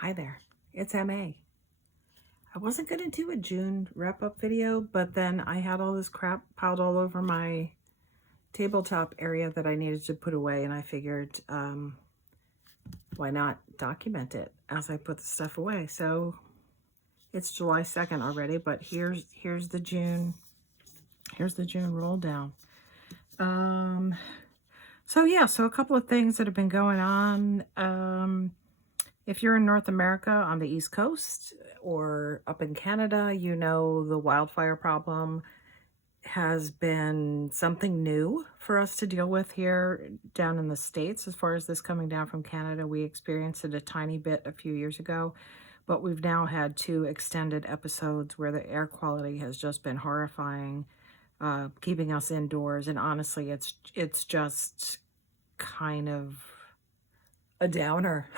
Hi there, it's MA. I wasn't going to do a June wrap-up video, but then I had all this crap piled all over my tabletop area that I needed to put away, and I figured, why not document it as I put the stuff away? So it's July 2nd already, but here's the June roll down. So yeah, so a couple of things that have been going on. If you're in North America on the East Coast or up in Canada, you know the wildfire problem has been something new for us to deal with here down in the States. As far as this coming down from Canada, we experienced it a tiny bit a few years ago, but we've now had 2 extended episodes where the air quality has just been horrifying, keeping us indoors. And honestly, it's just kind of a downer.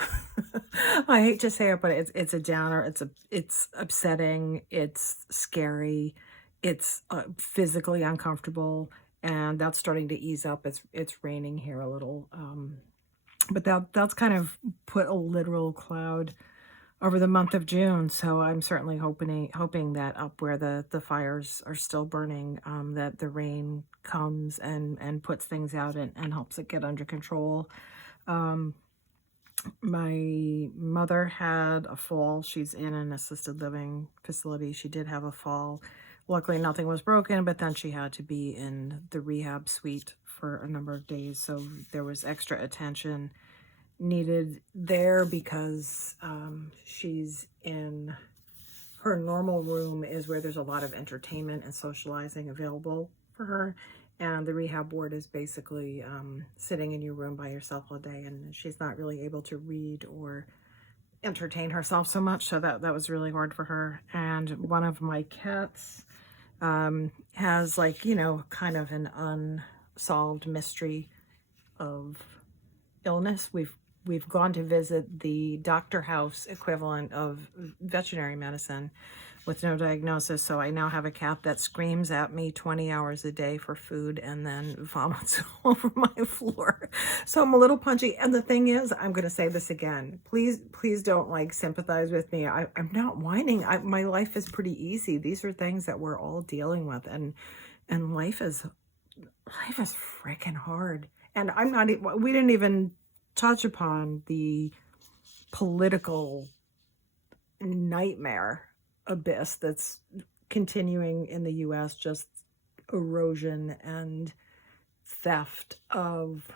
I hate to say it, but it's a downer. It's upsetting. It's scary. It's physically uncomfortable, and that's starting to ease up. It's raining here a little, but that's kind of put a literal cloud over the month of June. So I'm certainly hoping that up where the fires are still burning, that the rain comes and puts things out and helps it get under control. My mother had a fall. She's in an assisted living facility. She did have a fall. Luckily, nothing was broken, but then she had to be in the rehab suite for a number of days. So there was extra attention needed there because she's in her normal room is where there's a lot of entertainment and socializing available for her. And the rehab ward is basically sitting in your room by yourself all day, and she's not really able to read or entertain herself so much. So that was really hard for her. And one of my cats has, like, you know, kind of an unsolved mystery of illness. We've gone to visit the doctor house equivalent of veterinary medicine with no diagnosis. So I now have a cat that screams at me 20 hours a day for food and then vomits all over my floor. So I'm a little punchy. And the thing is, I'm going to say this again. Please don't like sympathize with me. I'm not whining. My life is pretty easy. These are things that we're all dealing with, and life is freaking hard. And we didn't even touch upon the political nightmare abyss that's continuing in the US, just erosion and theft of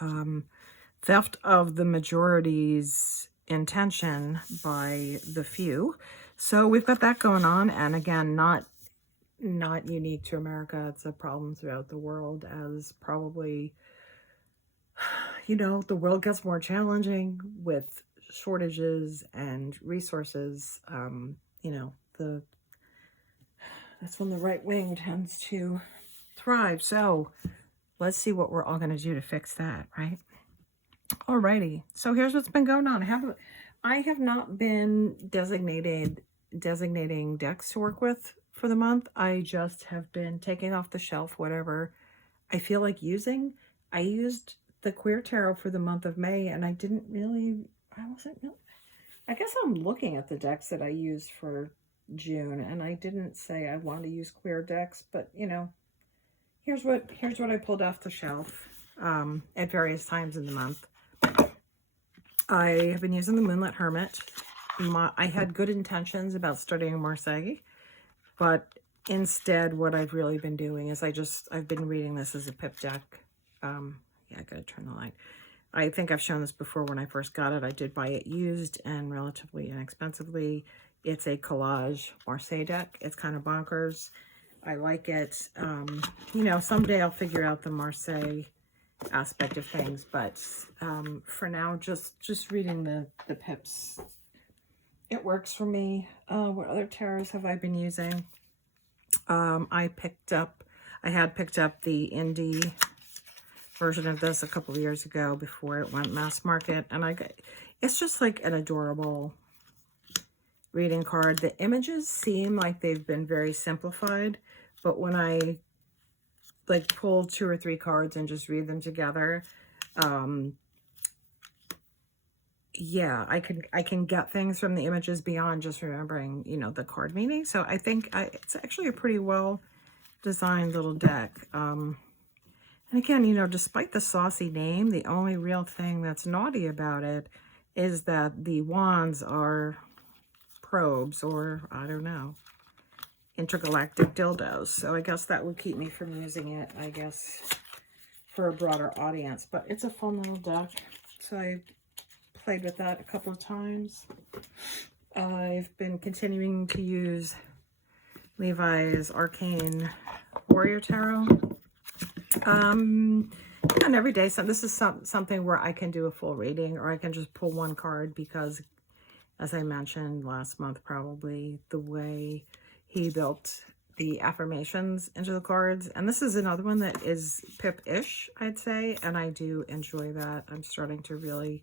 the majority's intention by the few. So we've got that going on, and again, not unique to America. It's a problem throughout the world, as probably, you know, the world gets more challenging with shortages and resources. You know, that's when the right wing tends to thrive. So let's see what we're all going to do to fix that, right? Alrighty. So here's what's been going on. I have not been designating decks to work with for the month. I just have been taking off the shelf whatever I feel like using. I used the Queer Tarot for the month of May, and I guess I'm looking at the decks that I used for June, and I didn't say I want to use queer decks, but you know, here's what I pulled off the shelf at various times in the month. I have been using the Moonlit Hermit. I had good intentions about studying Marseille, but instead what I've really been doing is I've been reading this as a pip deck. Yeah, I gotta turn the light. I think I've shown this before. When I first got it, I did buy it used and relatively inexpensively. It's a collage Marseille deck. It's kind of bonkers. I like it. You know, someday I'll figure out the Marseille aspect of things, but for now, just reading the pips, it works for me. What other tarots have I been using? I had picked up the indie version of this a couple of years ago before it went mass market, and it's just like an adorable reading card. The images seem like they've been very simplified, but when I like pull 2 or 3 cards and just read them together, yeah, I can get things from the images beyond just remembering, you know, the card meaning. So I think it's actually a pretty well designed little deck. And again, you know, despite the saucy name, the only real thing that's naughty about it is that the wands are probes, or I don't know, intergalactic dildos. So I guess that would keep me from using it, I guess, for a broader audience. But it's a fun little deck. So I played with that a couple of times. I've been continuing to use Levi's Arcane Warrior Tarot. And every day, so this is something where I can do a full reading, or I can just pull one card, because as I mentioned last month, probably, the way he built the affirmations into the cards. And this is another one that is pip-ish, I'd say, and I do enjoy that. I'm starting to really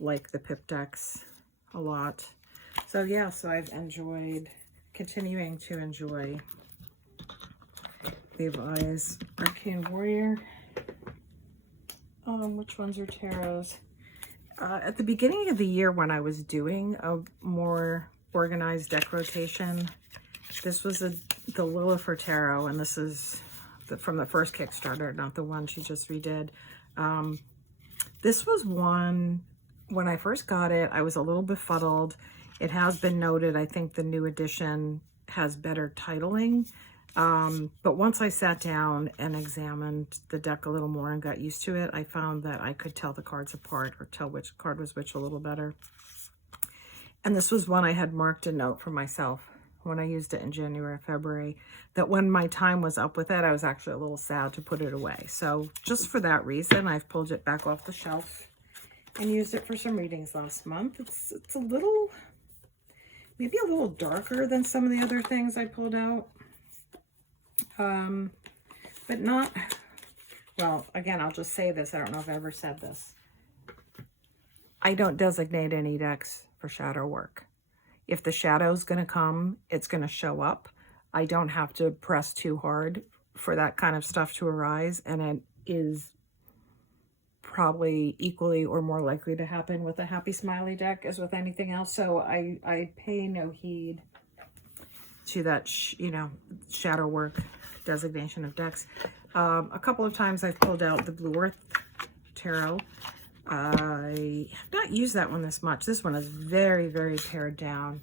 like the pip decks a lot. So yeah, so I've continuing to enjoy Levi's Arcane Warrior. Which ones are tarots? At the beginning of the year, when I was doing a more organized deck rotation, this was the Lilifer tarot, and this is from the first Kickstarter, not the one she just redid. This was one, when I first got it, I was a little befuddled. It has been noted, I think the new edition has better titling. But once I sat down and examined the deck a little more and got used to it, I found that I could tell the cards apart, or tell which card was which a little better. And this was one I had marked a note for myself when I used it in January, February, that when my time was up with it, I was actually a little sad to put it away. So just for that reason, I've pulled it back off the shelf and used it for some readings last month. It's a little, maybe a little darker than some of the other things I pulled out. But not, well, again, I'll just say this. I don't know if I ever said this. I don't designate any decks for shadow work. If the shadow's going to come, it's going to show up. I don't have to press too hard for that kind of stuff to arise, and it is probably equally or more likely to happen with a happy smiley deck as with anything else. So I pay no heed to that, you know, shadow work designation of decks. A couple of times I've pulled out the Blue Earth Tarot. I have not used that one this much. This one is very, very pared down.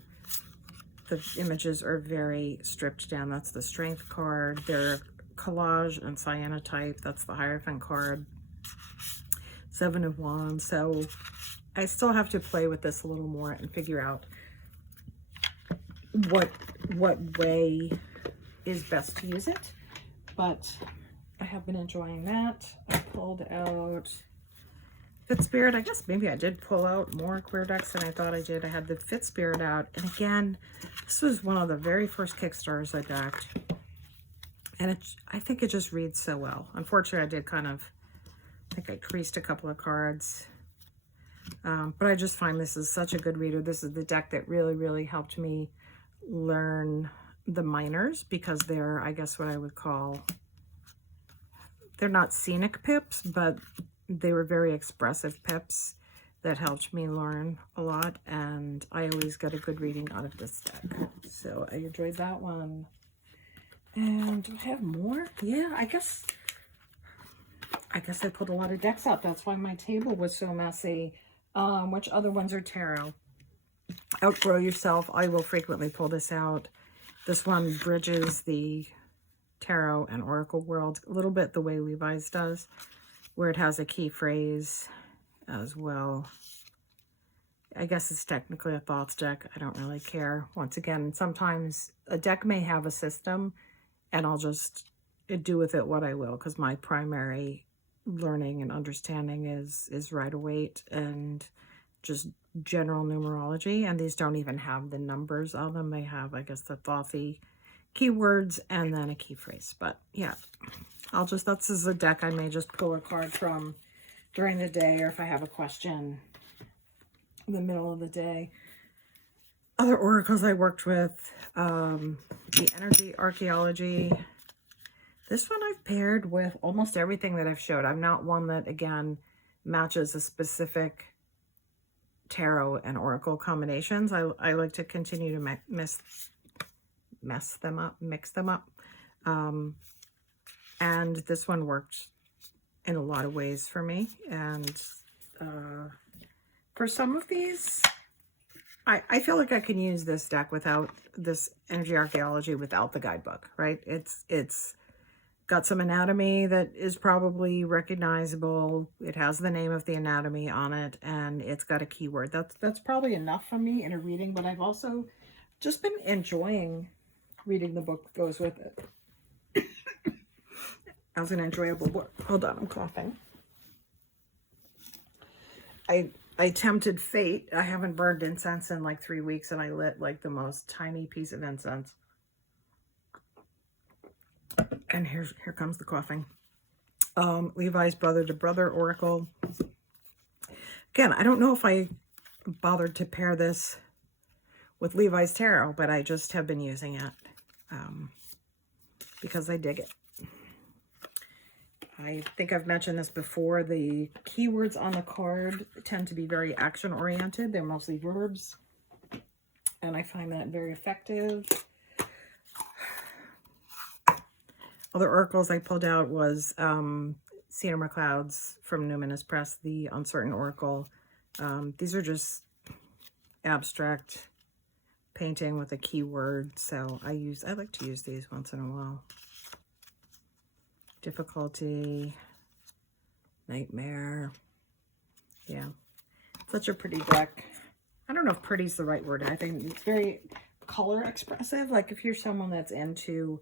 The images are very stripped down. That's the Strength card. They're Collage and Cyanotype. That's the Hierophant card. Seven of Wands. So I still have to play with this a little more and figure out what way is best to use it, but I have been enjoying that. I pulled out Fit Spirit. I guess maybe I did pull out more queer decks than I thought I did. I had the Fit Spirit out, and again, this was one of the very first Kickstarters I backed, and I think it just reads so well. Unfortunately, I did I think I creased a couple of cards, but I just find this is such a good reader. This is the deck that really, really helped me learn the minors, because they're, I guess, what I would call, they're not scenic pips, but they were very expressive pips that helped me learn a lot, and I always get a good reading out of this deck. So I enjoyed that one. And do I have more? Yeah, I guess I pulled a lot of decks out. That's why my table was so messy. Which other ones are tarot? Outgrow Yourself. I will frequently pull this out. This one bridges the tarot and oracle world a little bit the way Levi's does, where it has a key phrase as well. I guess it's technically a thoughts deck. I don't really care. Once again, sometimes a deck may have a system, and I'll just do with it what I will, because my primary learning and understanding is Rider-Waite and just general numerology, and these don't even have the numbers on them. They have, I guess, the thoughty keywords and then a key phrase. But yeah, this is a deck I may just pull a card from during the day, or if I have a question in the middle of the day. Other oracles I worked with, the Energy Archeology. This one I've paired with almost everything that I've showed. I'm not one that, again, matches a specific tarot and oracle combinations. I like to continue to mix them up. And this one worked in a lot of ways for me. And for some of these, I feel like I can use this deck without this Energy Archaeology, without the guidebook, right? It's got some anatomy that is probably recognizable. It has the name of the anatomy on it, and it's got a keyword. That's probably enough for me in a reading, but I've also just been enjoying reading the book that goes with it. As an enjoyable book. Hold on, I'm coughing. I tempted fate. I haven't burned incense in like 3 weeks, and I lit like the most tiny piece of incense. And here comes the coughing. Levi's brother to brother oracle. Again, I don't know if I bothered to pair this with Levi's tarot, but I just have been using it because I dig it. I think I've mentioned this before. The keywords on the card tend to be very action-oriented. They're mostly verbs, and I find that very effective. Other oracles I pulled out was Cedar McLeod's from Numinous Press, the Uncertain Oracle. These are just abstract painting with a keyword, so I like to use these once in a while. Difficulty, nightmare. Yeah, such a pretty deck. I don't know if pretty is the right word. I think it's very color expressive. Like if you're someone that's into,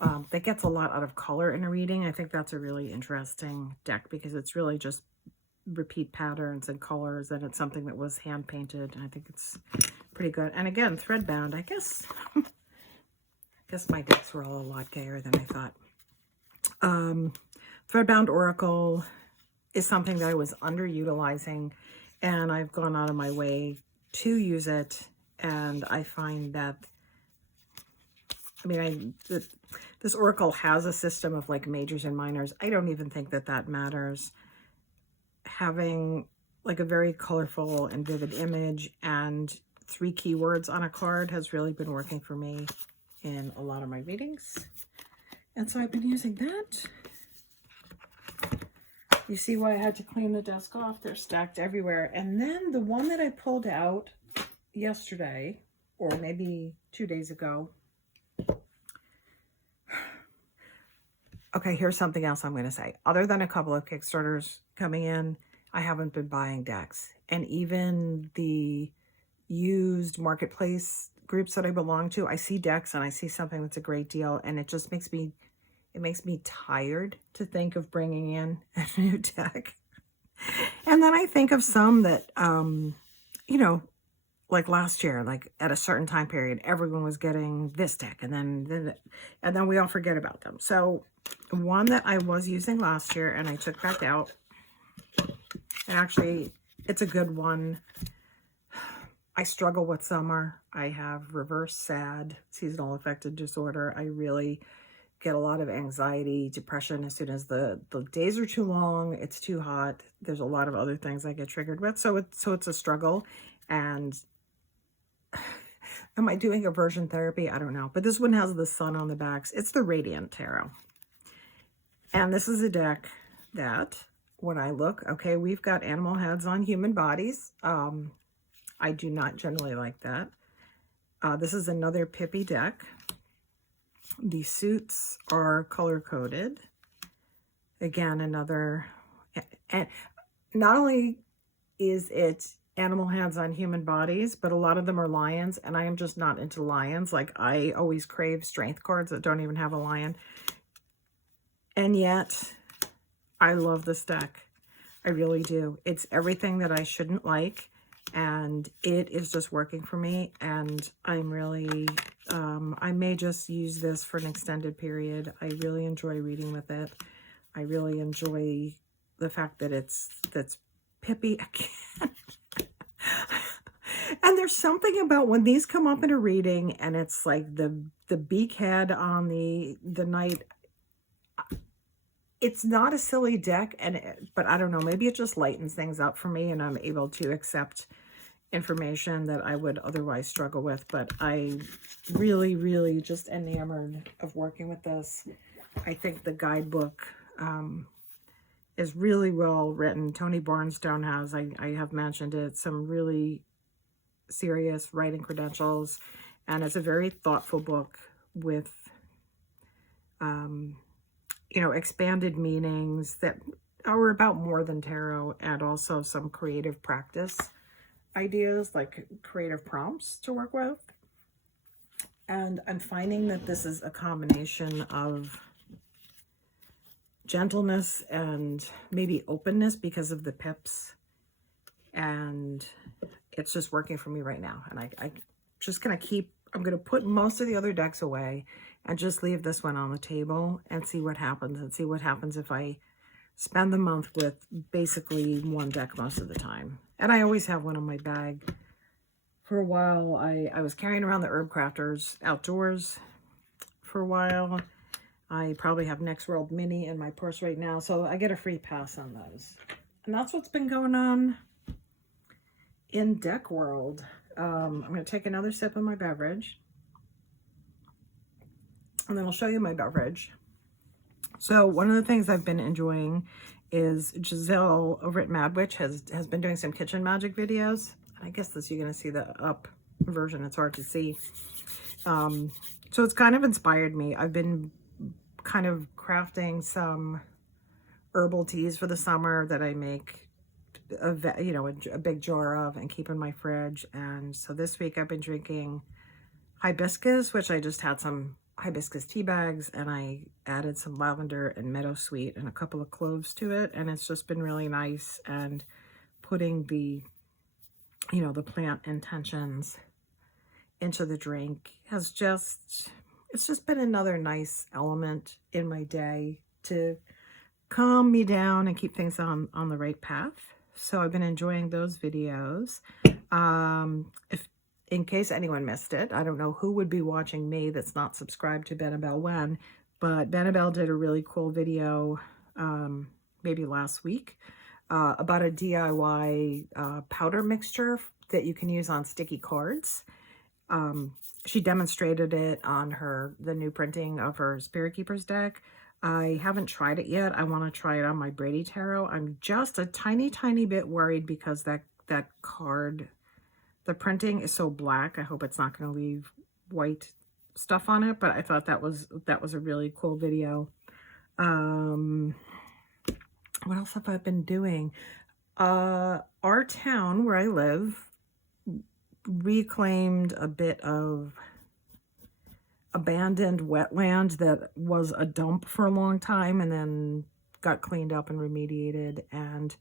that gets a lot out of color in a reading, I think that's a really interesting deck because it's really just repeat patterns and colors, and it's something that was hand painted. I think it's pretty good. And again, threadbound. I guess my decks were all a lot gayer than I thought. Threadbound Oracle is something that I was underutilizing, and I've gone out of my way to use it, and I find that, I mean, this Oracle has a system of like majors and minors. I don't even think that matters. Having like a very colorful and vivid image and 3 keywords on a card has really been working for me in a lot of my readings. And so I've been using that. You see why I had to clean the desk off? They're stacked everywhere. And then the one that I pulled out yesterday, or maybe 2 days ago. Okay, here's something else I'm going to say. Other than a couple of Kickstarters coming in, I haven't been buying decks. And even the used marketplace groups that I belong to, I see decks and I see something that's a great deal, and it just makes me tired to think of bringing in a new deck. And then I think of some that, you know, like last year, like at a certain time period, everyone was getting this deck, and then we all forget about them. So one that I was using last year and I took back out, and actually it's a good one. I struggle with summer. I have reverse SAD, seasonal affective disorder. I really get a lot of anxiety, depression as soon as the days are too long, it's too hot. There's a lot of other things I get triggered with. So it's a struggle. And am I doing aversion therapy? I don't know. But this one has the sun on the backs. It's the Radiant Tarot. And this is a deck that when I look, okay, we've got animal heads on human bodies. I do not generally like that. This is another Pippi deck. The suits are color-coded. Again, another, and not only is it animal heads on human bodies, but a lot of them are lions, and I am just not into lions. Like, I always crave strength cards that don't even have a lion. And yet, I love this deck. I really do. It's everything that I shouldn't like, and it is just working for me, and I'm really, I may just use this for an extended period. I really enjoy reading with it. I really enjoy the fact that that's Pippi again. And there's something about when these come up in a reading and it's like the beak head on the knight. It's not a silly deck, but I don't know, maybe it just lightens things up for me, and I'm able to accept information that I would otherwise struggle with, but I really, really just enamored of working with this. I think the guidebook is really well written. Tony Barnstone has, I have mentioned it, some really serious writing credentials, and it's a very thoughtful book with you know, expanded meanings that are about more than tarot, and also some creative practice ideas, like creative prompts to work with. And I'm finding that this is a combination of gentleness and maybe openness because of the pips, and it's just working for me right now. And I just gonna keep, I'm gonna put most of the other decks away and just leave this one on the table and see what happens, and see what happens if I spend the month with basically one deck most of the time. And I always have one in my bag. For a while, I was carrying around the Herb Crafters outdoors for a while. I probably have Next World Mini in my purse right now, so I get a free pass on those. And that's what's been going on in deck world. I'm going to take another sip of my beverage, and then I'll show you my beverage. So one of the things I've been enjoying is Giselle over at Madwitch has been doing some kitchen magic videos. I guess this, you're going to see the up version. It's hard to see. So it's kind of inspired me. I've been kind of crafting some herbal teas for the summer that I make a big jar of and keep in my fridge. And so this week I've been drinking hibiscus, which I just had some hibiscus tea bags, and I added some lavender and meadowsweet and a couple of cloves to it, and it's just been really nice. And putting the, you know, the plant intentions into the drink has just, it's just been another nice element in my day to calm me down and keep things on the right path. So I've been enjoying those videos. If in case anyone missed it, I don't know who would be watching me that's not subscribed to Benebell Wen, but Benebell did a really cool video maybe last week about a DIY powder mixture that you can use on sticky cards. She demonstrated it on the new printing of her Spirit Keepers deck. I haven't tried it yet. I want to try it on my Brady Tarot. I'm just a tiny bit worried because that card, the printing is so black. I hope it's not going to leave white stuff on it, but I thought that was a really cool video. What else have I been doing? Our town where I live reclaimed a bit of abandoned wetland that was a dump for a long time, and then got cleaned up and remediated. And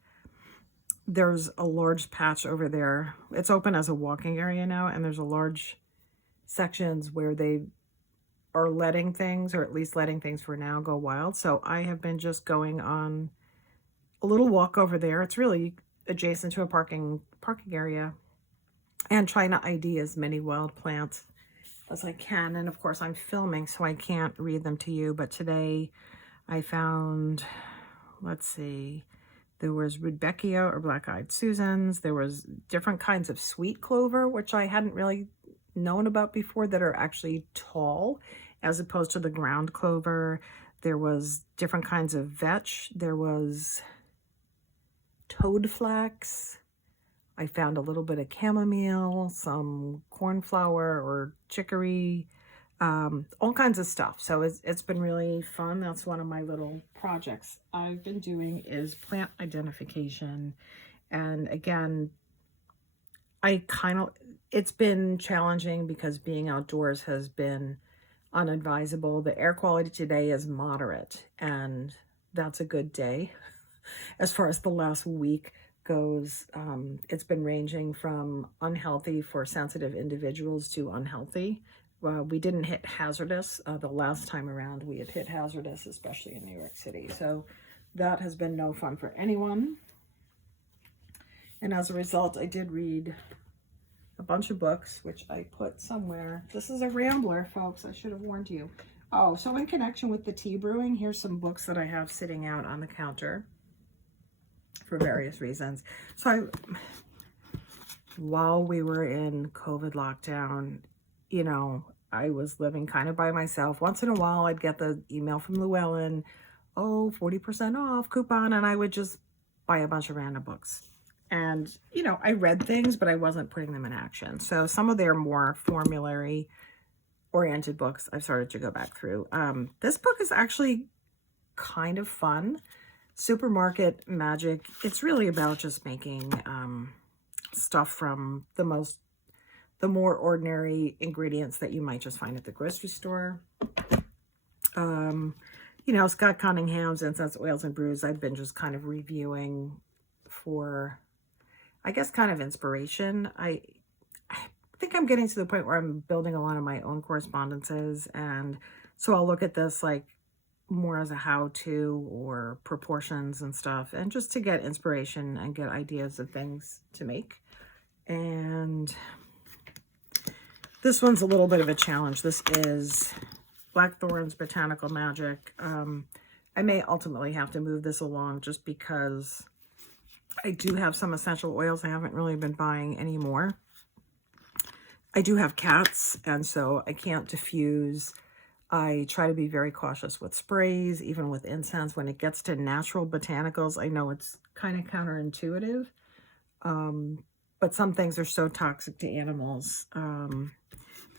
there's a large patch over there. It's open as a walking area now, and there's a large sections where they are letting things, or at least letting things for now, go wild. So I have been just going on a little walk over there. It's really adjacent to a parking area, and trying to ID as many wild plants as I can. And of course I'm filming, so I can't read them to you, but today I found, let's see, there was Rudbeckia or Black-Eyed Susans. There was different kinds of sweet clover, which I hadn't really known about before, that are actually tall as opposed to the ground clover. There was different kinds of vetch. There was toadflax. I found a little bit of chamomile, some cornflower or chicory, all kinds of stuff. So it's been really fun. That's one of my little projects I've been doing, is plant identification. And again, it's been challenging because being outdoors has been unadvisable. The air quality today is moderate, and that's a good day. As far as the last week goes, it's been ranging from unhealthy for sensitive individuals to unhealthy. We didn't hit hazardous. The last time around we had hit hazardous, especially in New York City. So that has been no fun for anyone. And as a result, I did read a bunch of books, which I put somewhere. This is a rambler, folks. I should have warned you. Oh, so in connection with the tea brewing, here's some books that I have sitting out on the counter for various reasons. So while we were in COVID lockdown, you know, I was living kind of by myself. Once in a while, I'd get the email from Llewellyn, oh, 40% off coupon, and I would just buy a bunch of random books. And, you know, I read things, but I wasn't putting them in action. So some of their more formulary oriented books I've started to go back through. This book is actually kind of fun. Supermarket Magic. It's really about just making stuff from the more ordinary ingredients that you might just find at the grocery store. You know, Scott Cunningham's Incense, Oils, and Brews, I've been just kind of reviewing for, I guess, kind of inspiration. I think I'm getting to the point where I'm building a lot of my own correspondences, and so I'll look at this like more as a how-to or proportions and stuff, and just to get inspiration and get ideas of things to make. And this one's a little bit of a challenge. This is Blackthorn's Botanical Magic. I may ultimately have to move this along just because I do have some essential oils I haven't really been buying anymore. I do have cats, and so I can't diffuse. I try to be very cautious with sprays, even with incense. When it gets to natural botanicals, I know it's kind of counterintuitive, but some things are so toxic to animals.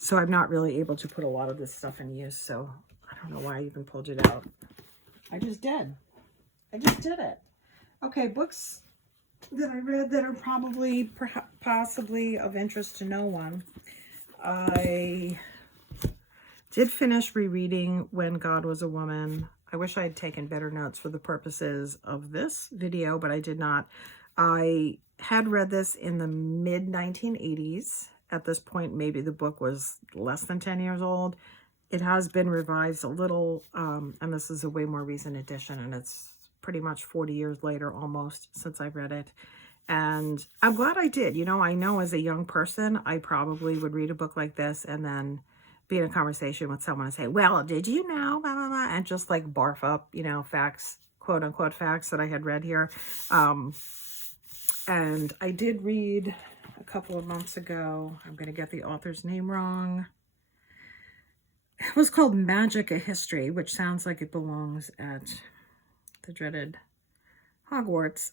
So I'm not really able to put a lot of this stuff in use. So I don't know why I even pulled it out. I just did. I just did it. Okay, books that I read that are probably, possibly of interest to no one. I did finish rereading When God Was a Woman. I wish I had taken better notes for the purposes of this video, but I did not. I had read this in the mid-1980s. At this point, maybe the book was less than 10 years old. It has been revised a little, and this is a way more recent edition, and it's pretty much 40 years later almost since I read it. And I'm glad I did. You know, I know as a young person, I probably would read a book like this and then be in a conversation with someone and say, well, did you know, blah, blah, blah, and just like barf up, you know, facts, quote unquote facts that I had read here. And I did read a couple of months ago, I'm going to get the author's name wrong. It was called Magic, A History, which sounds like it belongs at the dreaded Hogwarts.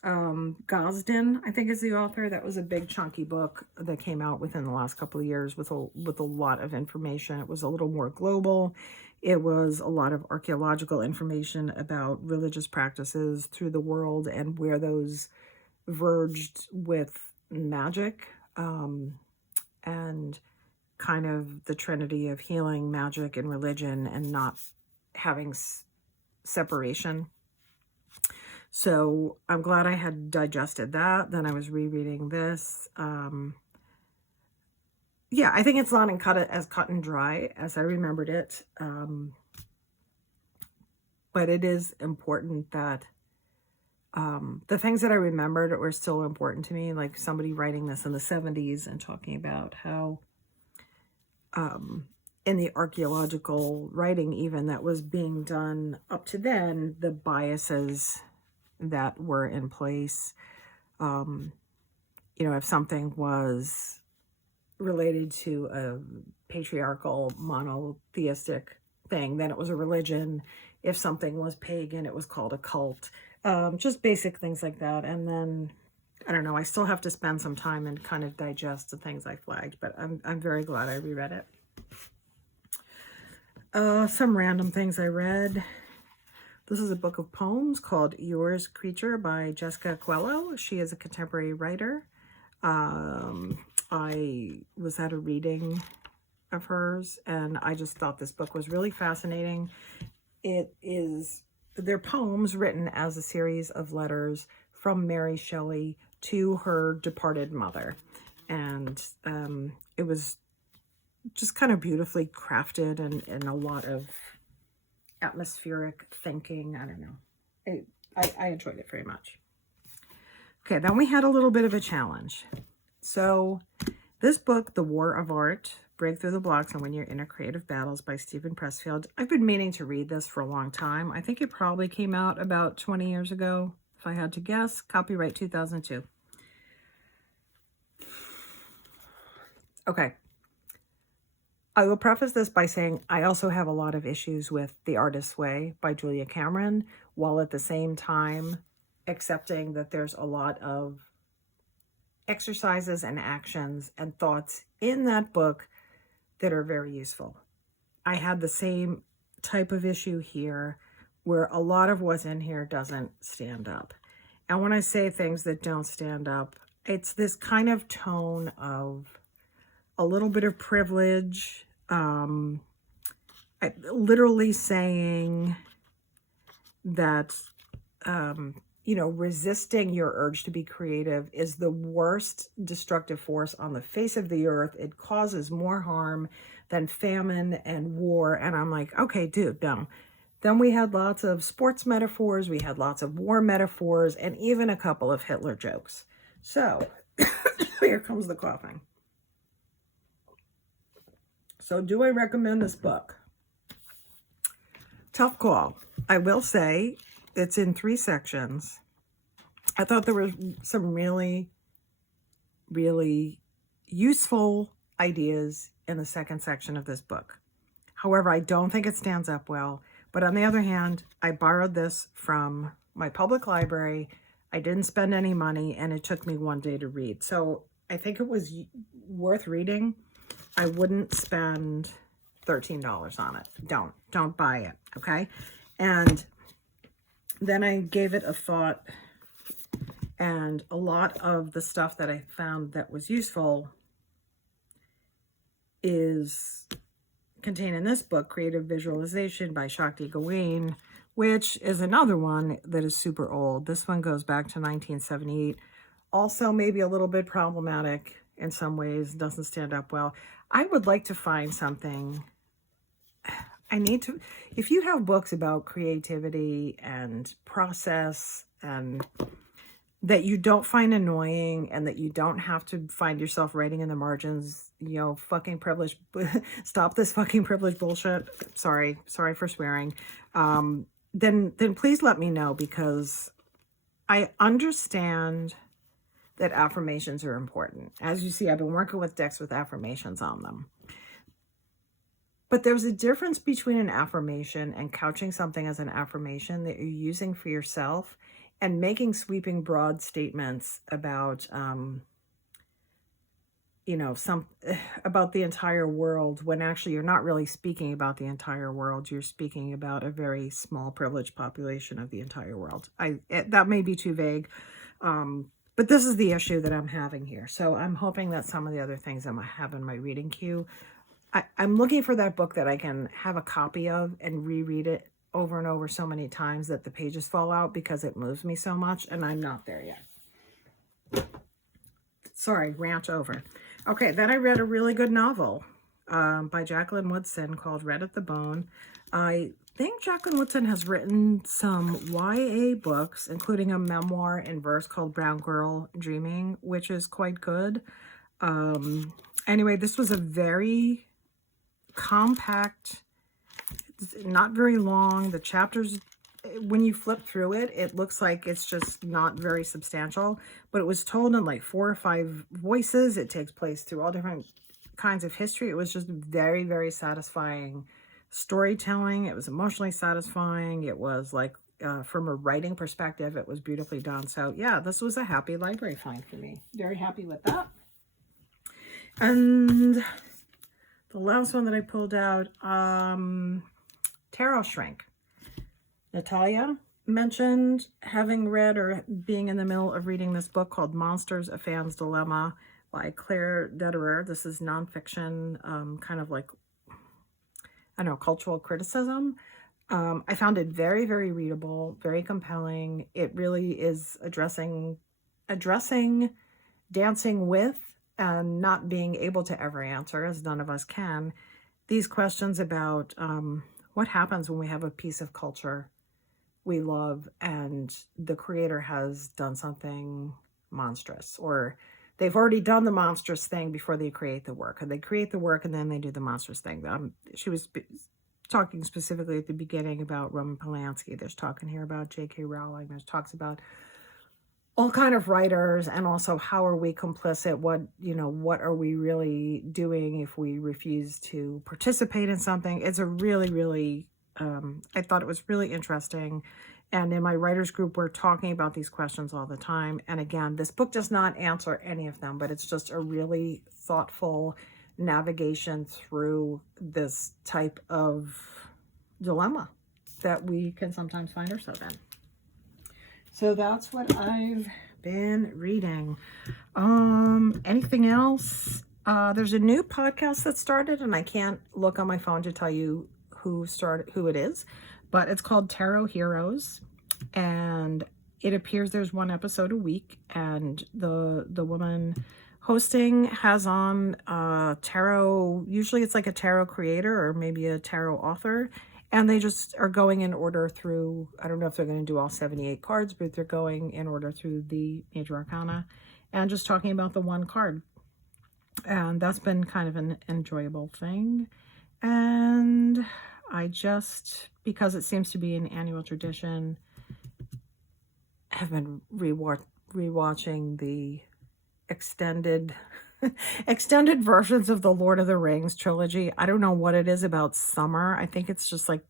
Gosden, I think, is the author. That was a big chunky book that came out within the last couple of years with a lot of information. It was a little more global. It was a lot of archaeological information about religious practices through the world and where those verged with magic, and kind of the trinity of healing, magic, and religion, and not having separation. So I'm glad I had digested that. Then I was rereading this. Yeah, I think it's not as cut and dry as I remembered it. But it is important that the things that I remembered were still important to me, like somebody writing this in the 70s and talking about how in the archaeological writing even that was being done up to then, the biases that were in place. You know, if something was related to a patriarchal monotheistic thing, then it was a religion. If something was pagan, it was called a cult. Just basic things like that. And then, I don't know, I still have to spend some time and kind of digest the things I flagged, but I'm very glad I reread it. Some random things I read. This is a book of poems called Yours Creature by Jessica Cuello. She is a contemporary writer. I was at a reading of hers, and I just thought this book was really fascinating. They're poems written as a series of letters from Mary Shelley to her departed mother. And it was just kind of beautifully crafted and a lot of atmospheric thinking. I don't know. I enjoyed it very much. Okay, then we had a little bit of a challenge. So this book, The War of Art, Break Through the Blocks and Win Your Inner Creative Battles by Stephen Pressfield. I've been meaning to read this for a long time. I think it probably came out about 20 years ago, if I had to guess. Copyright 2002. Okay. I will preface this by saying I also have a lot of issues with The Artist's Way by Julia Cameron, while at the same time accepting that there's a lot of exercises and actions and thoughts in that book that are very useful. I had the same type of issue here where a lot of what's in here doesn't stand up. And when I say things that don't stand up, it's this kind of tone of a little bit of privilege, literally saying that, resisting your urge to be creative is the worst destructive force on the face of the earth. It causes more harm than famine and war. And I'm like, okay, dude, no. Then we had lots of sports metaphors. We had lots of war metaphors and even a couple of Hitler jokes. So here comes the coughing. So do I recommend this book? Tough call. I will say it's in 3 sections. I thought there were some really, really useful ideas in the second section of this book. However, I don't think it stands up well. But on the other hand, I borrowed this from my public library. I didn't spend any money, and it took me 1 day to read. So I think it was worth reading. I wouldn't spend $13 on it. Don't buy it, okay? And then I gave it a thought, and a lot of the stuff that I found that was useful is contained in this book, Creative Visualization by Shakti Gawain, which is another one that is super old. This one goes back to 1978. Also maybe a little bit problematic in some ways, doesn't stand up well. I would like to find something. If you have books about creativity and process and that you don't find annoying and that you don't have to find yourself writing in the margins, fucking privilege, stop this fucking privilege bullshit. Sorry for swearing. Then please let me know, because I understand that affirmations are important. As you see, I've been working with decks with affirmations on them. But there's a difference between an affirmation and couching something as an affirmation that you're using for yourself and making sweeping broad statements about, about the entire world, when actually you're not really speaking about the entire world. You're speaking about a very small privileged population of the entire world. That may be too vague. But this is the issue that I'm having here. So I'm hoping that some of the other things I might have in my reading queue, I'm looking for that book that I can have a copy of and reread it over and over so many times that the pages fall out because it moves me so much, and I'm not there yet. Sorry, rant over. Okay, then I read a really good novel by Jacqueline Woodson called Red at the Bone. I think Jacqueline Woodson has written some YA books, including a memoir in verse called Brown Girl Dreaming, which is quite good. Anyway, this was a very compact, not very long. The chapters, when you flip through it, it looks like it's just not very substantial, but it was told in like 4 or 5 voices. It takes place through all different kinds of history. It was just very, very satisfying storytelling. It was emotionally satisfying. It was like, from a writing perspective, it was beautifully done. So yeah, this was a happy library find for me. Very happy with that. And the last one that I pulled out, Tarot Shrink. Natalia mentioned having read or being in the middle of reading this book called Monsters, A Fan's Dilemma by Claire Diderer. This is nonfiction, kind of like, I don't know, cultural criticism. I found it very, very readable, very compelling. It really is addressing dancing with and not being able to ever answer, as none of us can, these questions about what happens when we have a piece of culture we love and the creator has done something monstrous, or they've already done the monstrous thing before they create the work, and they create the work and then they do the monstrous thing. She was talking specifically at the beginning about Roman Polanski. There's talking here about J.K. Rowling. There's talks about all kind of writers, and also how are we complicit? What, what are we really doing if we refuse to participate in something? It's a really, really, I thought it was really interesting. And in my writers group, we're talking about these questions all the time. And again, this book does not answer any of them, but it's just a really thoughtful navigation through this type of dilemma that we can sometimes find ourselves in. So that's what I've been reading. Anything else? There's a new podcast that started, and I can't look on my phone to tell you who it is, but it's called Tarot Heroes, and it appears there's one episode a week, and the woman hosting has on tarot. Usually it's like a tarot creator or maybe a tarot author. And they just are going in order through, I don't know if they're going to do all 78 cards, but they're going in order through the major arcana and just talking about the one card. And that's been kind of an enjoyable thing. And I just, because it seems to be an annual tradition, have been rewatching the extended versions of the Lord of the Rings trilogy. I don't know what it is about summer. I think it's just like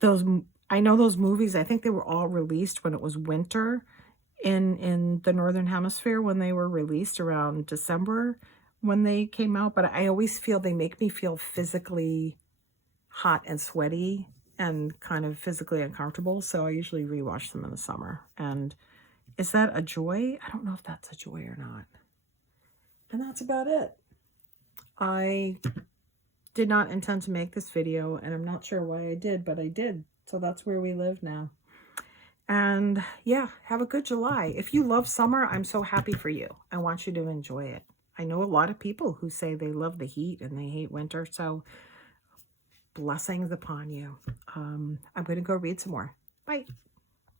those, I know those movies, I think they were all released when it was winter in the Northern Hemisphere, when they were released around December when they came out. But I always feel they make me feel physically hot and sweaty and kind of physically uncomfortable. So I usually rewatch them in the summer. And is that a joy? I don't know if that's a joy or not. And that's about it. I did not intend to make this video, and I'm not sure why I did, but I did. So that's where we live now. And yeah, have a good July. If you love summer, I'm so happy for you. I want you to enjoy it. I know a lot of people who say they love the heat and they hate winter. So blessings upon you. I'm going to go read some more. Bye.